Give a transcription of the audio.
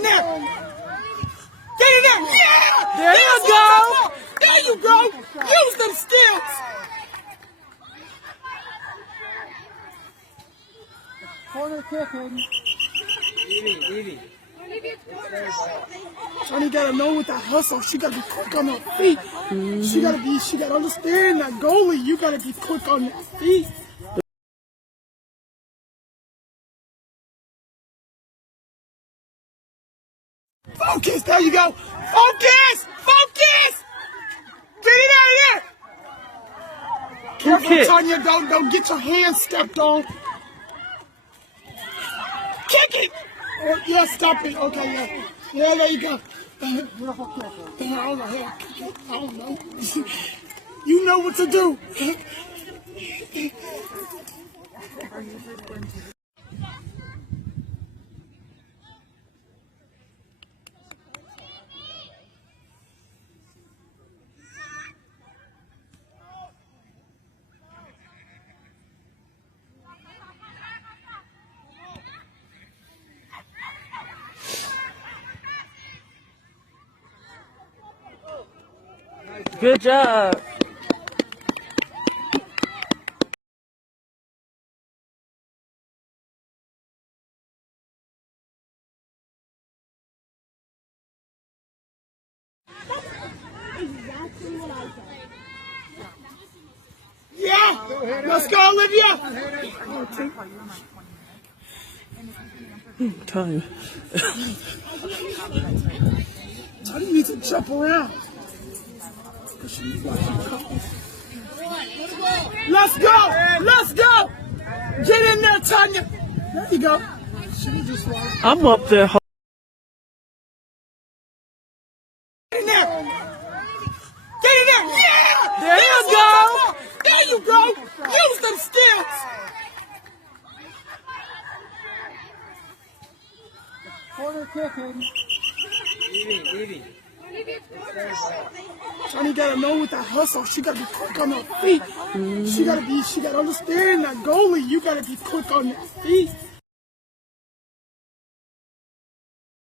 in there. Get in there. Yeah. There you go. There you go. Use them skills. Corner kicking. Evie. Johnny gotta know with that hustle, she gotta be quick on her feet. She gotta understand that goalie, you gotta be quick on your feet. Focus, there you go. Focus! Focus! Get it out of there! Careful, Tanya, don't get your hands stepped on. Kick it! Oh, yeah, stop it. Okay, yeah. Yeah, there you go. I don't know. You know what to do. Good job. Yeah, let's go, Olivia. Time. Tanya needs to jump around. Let's go! Let's go! Get in there, Tanya! There you go. I'm up there. Get in there! Get in there! Yeah! There you go! There you go! Use them skills! Corner kicking. Evie. Johnny gotta know with that hustle, she gotta be quick on her feet. She gotta understand that goalie, you gotta be quick on your feet.